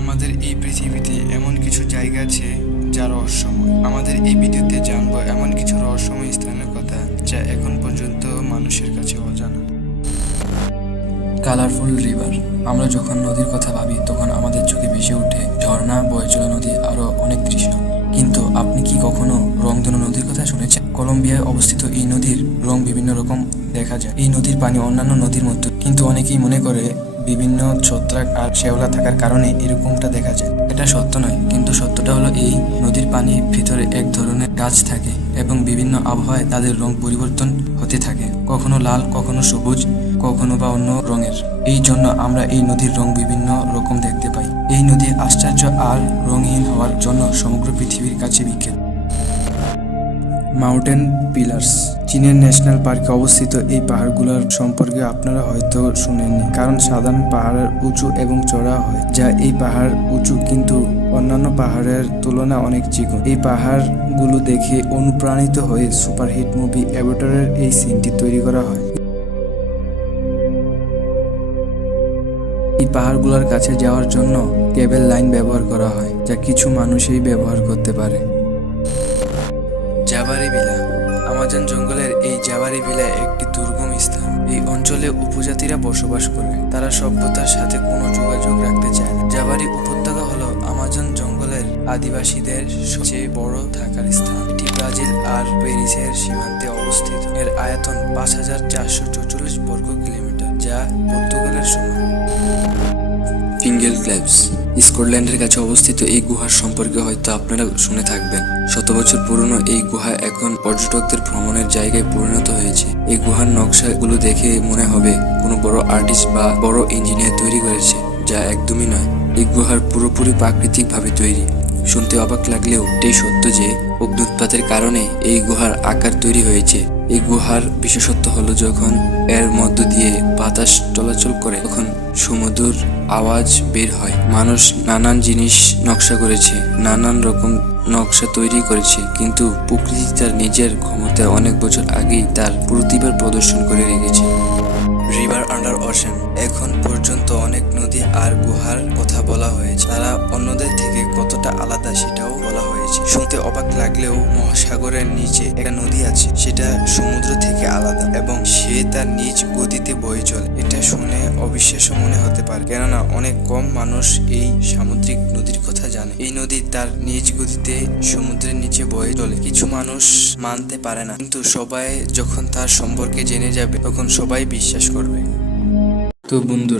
আমাদের এই পৃথিবীতে এমন কিছু জায়গা আছে যা রহস্যময়। আমাদের এই ভিডিওতে জানবো এমন কিছু রহস্যময় স্থানের কথা যা এখন পর্যন্ত মানুষের কাছে অজানা। Colourful river. আমরা যখন নদীর কথা ভাবি তখন আমাদের চোখে ভেসে ওঠে ঝর্ণা, বয়ে চলা নদী, আরো অনেক দৃশ্য। কিন্তু আপনি কি কখনো রংধনু নদীর কথা শুনেছেন? কলম্বিয়ায় অবস্থিত এই নদীর রং বিভিন্ন রকম দেখা যায়। এই নদীর পানি অন্যান্য নদীর মতো, কিন্তু অনেকেই মনে করে বিভিন্ন ছত্রাক আর শ্যাওলা থাকার কারণে এরকমটা দেখা যায়। এটা সত্য নয়, কিন্তু সত্যটা হলো এই নদীর পানির ভিতরে এক ধরনের গাছ থাকে এবং বিভিন্ন আবহাওয়ায় তাদের রং পরিবর্তন হতে থাকে, কখনো লাল, কখনো সবুজ, কখনো বা অন্য রঙের। এই জন্য আমরা এই নদীর রং বিভিন্ন রকম দেখতে পাই। এই নদী আশ্চর্য আর রঙিন হওয়ার জন্য সমগ্র পৃথিবীর কাছে বিখ্যাত। Mountain pillars. চীনের ন্যাশনাল পার্কে অবস্থিত এই পাহাড়গুলোর সম্পর্কে আপনারা হয়তো শুনেননি, কারণ সাধারণ পাহাড়ের উঁচু এবং চড়া হয়, যা এই পাহাড় উঁচু কিন্তু অন্যান্য পাহাড়ের তুলনায় অনেক চিকন। এই পাহাড়গুলো দেখে অনুপ্রাণিত হয়ে সুপারহিট মুভি অ্যাভাটারের এই সিনটি তৈরি করা হয়। এই পাহাড়গুলোর কাছে যাওয়ার জন্য কেবল লাইন ব্যবহার করা হয়, যা কিছু মানুষই ব্যবহার করতে পারে। জাভারি ভিলা। আমাজন জঙ্গলের এই জাভারি ভিলা একটি দুর্গম স্থান। এই অঞ্চলে উপজাতিরা বসবাস করে, তারা সভ্যতার সাথে কোনো যোগাযোগ রাখতে চায় না। জাভারি উপত্যকা হলো আমাজন জঙ্গলের আদিবাসীদের সবচেয়ে বড় থাকার স্থান। এটি ব্রাজিল আর পেরিসের সীমান্তে অবস্থিত। এর আয়তন ৫,৪৪৪ বর্গ কিলোমিটার, যা পর্তুগালের সমান। ফিঙ্গেল ক্লেভস। স্কটল্যান্ডের কাছে অবস্থিত এই গুহার সম্পর্কে হয়তো আপনারা শুনে থাকবেন। শত বছর পুরনো এই গুহা এখন পর্যটকদের ভ্রমণের জায়গায় পরিণত হয়েছে। এই গুহার নকশাগুলো দেখে মনে হবে কোনো বড় আর্টিস্ট বা বড় ইঞ্জিনিয়ার তৈরি করেছে, যা একদমই নয়। এই গুহার পুরোপুরি প্রাকৃতিকভাবে তৈরি। শুনতে অবাক লাগলেও এটাই সত্য যে অগ্ন্যুৎপাতের কারণে এই গুহার আকার তৈরি হয়েছে। এই গুহার বিশেষত্ব হলো যখন এর মধ্য দিয়ে বাতাস চলাচল করে তখন সুমধুর আওয়াজ বের হয়। মানুষ নানান জিনিস নকশা করেছে, নানান রকম নকশা তৈরি করেছে, কিন্তু প্রকৃতি তার নিজের ক্ষমতায় অনেক বছর আগেই তার প্রতিভার প্রদর্শন করে রেখেছে। River under ocean. এখন পর্যন্ত অনেক নদী আর গুহার কথা বলা হয়েছে, তারা অন্যদের থেকে কতটা আলাদা সেটাও বলা হয়েছে। শুনতে অবাক লাগলেও মহাসাগরের নিচে একটা নদী আছে, সেটা সমুদ্র থেকে আলাদা এবং সে তার নিজ গতিতে বয়ে চলে। এটা শুনে অবিশ্বাস্য মনে হতে পারে, কেননা অনেক কম মানুষ এই সামুদ্রিক নদীর কথা জানে। এই নদী তার নিজ গতিতে সমুদ্রের নিচে বয়ে চলে। কিছু মানুষ মানতে পারে না, কিন্তু সবাই যখন তার সম্পর্কে জেনে যাবে তখন সবাই বিশ্বাস করবে। তো বন্ধুরা,